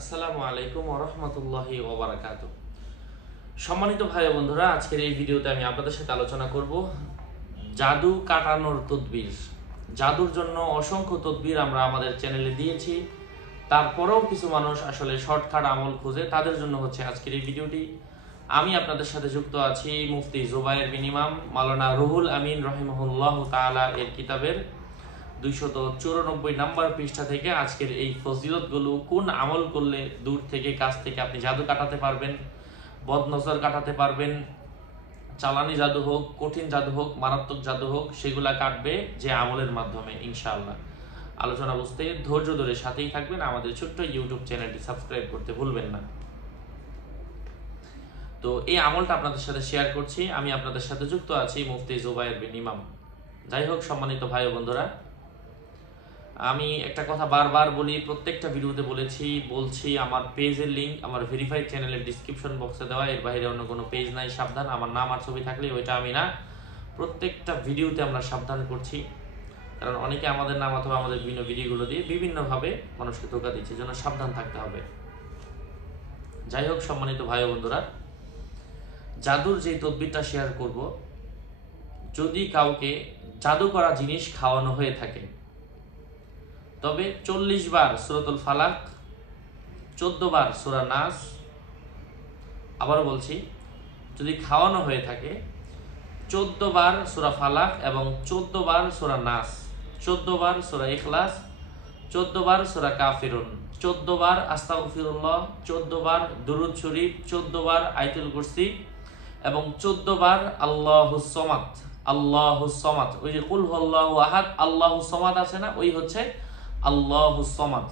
আসসালামু আলাইকুম ওয়া রাহমাতুল্লাহি ওয়া বারাকাতুহু। সম্মানিত ভাই ও বন্ধুরা, আজকের এই ভিডিওতে আমি আপনাদের সাথে আলোচনা করব জাদু কাটানোর তদবির। জাদুর জন্য অসংখ্য তদবির আমরা আমাদের চ্যানেলে দিয়েছি, তারপরেও কিছু মানুষ আসলে শর্টকাট আমল খোঁজে, তাদের জন্য হচ্ছে আজকের এই ভিডিওটি। আমি আপনাদের সাথে যুক্ত আছি মুফতি জুবায়ের বিন ইমাম মাওলানা রুহুল আমিন রাহিমাহুল্লাহ তাআলা এর কিতাবের 294 নম্বর পৃষ্ঠা থেকে আজকের এই ফজিলতগুলো, কোন আমল করলে দূর থেকে কাছ থেকে আপনি জাদু কাটাতে পারবেন, বদনজর কাটাতে পারবেন, চালানি জাদু হোক, কঠিন জাদু হোক, মারাত্মক জাদু হোক, সেগুলা কাটবে যে আমলের মাধ্যমে ইনশাআল্লাহ। আলোচনা বুঝতে ধৈর্য ধরে সাথেই থাকবেন, আমাদের ছোট্ট ইউটিউব চ্যানেলটি সাবস্ক্রাইব করতে ভুলবেন না। তো এই আমলটা আপনাদের সাথে শেয়ার করছি, আমি আপনাদের সাথে যুক্ত আছি মুফতি জুবায়ের বিন ইমাম। যাই হোক সম্মানিত ভাই ও বন্ধুরা, আমি একটা কথা বারবার বলি, প্রত্যেকটা ভিডিওতে বলছি, আমার পেজের লিঙ্ক আমার ভেরিফাইড চ্যানেলের ডিসক্রিপশন বক্সে দেওয়া, এর বাইরে অন্য কোনো পেজ নাই। সাবধান, আমার নাম আর ছবি থাকলে ওইটা আমি না। প্রত্যেকটা ভিডিওতে আমরা সাবধান করছি, কারণ অনেকে আমাদের নাম অথবা আমাদের বিভিন্ন ভিডিওগুলো দিয়ে বিভিন্নভাবে মানুষকে ধোঁকা দিচ্ছে, জন্য সাবধান থাকতে হবে। যাই হোক সম্মানিত ভাই ও বন্ধুরা, জাদুর যে তদবিরটা শেয়ার করব, যদি কাউকে জাদু করা জিনিস খাওয়ানো হয়ে থাকে, তবে 40 বার সূরাতুল ফালাক, 14 বার সূরা নাস, আবারও বলছি, যদি খাওয়ানো হয়ে থাকে 14 বার সূরা ফালাক এবং 14 বার সূরা নাস, 14 বার সূরা ইখলাস, 14 বার সূরা কাফিরুন, 14 বার আস্তাগফিরুল্লাহ, 14 বার দুরূদ শরীফ, 14 বার আয়াতুল কুরসি এবং 14 বার আল্লাহুস সামাদ। আল্লাহুস সামাদ, ওই যে কুল হুয়াল্লাহু আহাদ, আল্লাহুস সামাদ আছে না, ওই হচ্ছে আল্লাহুস সামাদ।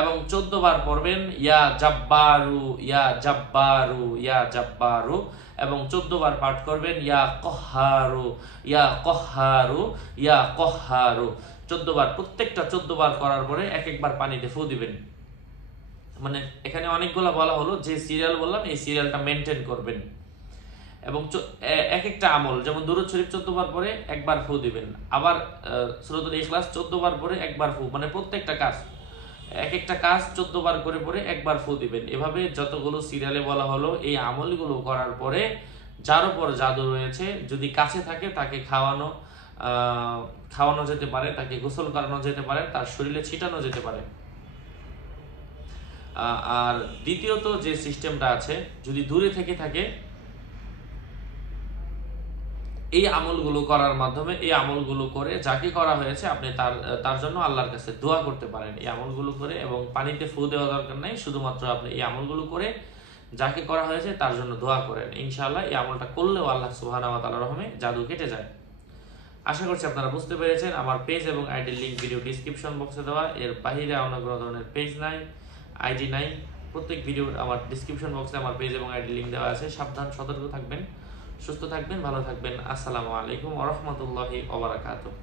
এবং 14 বার পড়বেন ইয়া জাব্বারু ইয়া জাব্বারু ইয়া জাব্বারু, এবং 14 বার পাঠ করবেন ইয়া কহারু ইয়া কহারু ইয়া কহারু, 14 বার। প্রত্যেকটা 14 বার করার পরে এক একবার পানিতে ফু দিবেন। মানে এখানে অনেকগুলো বলা হলো, যে সিরিয়াল বললাম এই সিরিয়ালটা মেনটেন করবেন। এবং এক একটা আমল, যেমন দুরূদ শরীফ 14 বার পরে একবার ফু দিবেন, আবার সূরাতুল ইখলাস 14 বার পরে একবার ফু, মানে প্রত্যেকটা কাজ, এক একটা কাজ 14 বার করে পরে একবার ফু দিবেন। এভাবে যতগুলো সিরিয়ালে বলা হলো, এই আমলগুলো করার পরে যার উপর জাদু রয়েছে, যদি কাছে থাকে তাকে খাওয়ানো যেতে পারে, তাকে গোসল করানো যেতে পারে, তার শরীরে ছিটানো যেতে পারে। আর দ্বিতীয়ত যে সিস্টেমটা আছে, যদি দূরে থেকে থাকে, এই আমলগুলো করার মাধ্যমে, এই আমলগুলো করে যাকে করা হয়েছে আপনি তার জন্য আল্লাহর কাছে দোয়া করতে পারেন এই আমলগুলো করে। এবং পানিতে ফু দেওয়া দরকার নাই, শুধুমাত্র আপনি এই আমলগুলো করে যাকে করা হয়েছে তার জন্য দোয়া করেন। ইনশাআল্লাহ এই আমলটা করলেও আল্লাহ সুবহানাহু ওয়া তাআলার রহমে জাদু কেটে যায়। আশা করছি আপনারা বুঝতে পেরেছেন। আমার পেজ এবং আইডির লিঙ্ক ভিডিও ডিসক্রিপশন বক্সে দেওয়া, এর বাহিরে অন্য কোনো ধরনের পেজ নাই, আইডি নাই। প্রত্যেক ভিডিওর আমার ডিসক্রিপশন বক্সে আমার পেজ এবং আইডি লিঙ্ক দেওয়া আছে। সাবধান, সতর্ক থাকবেন, সুস্থ থাকবেন, ভালো থাকবেন। আসসালামু আলাইকুম ওয়া রাহমাতুল্লাহি ওয়া বারাকাতুহু।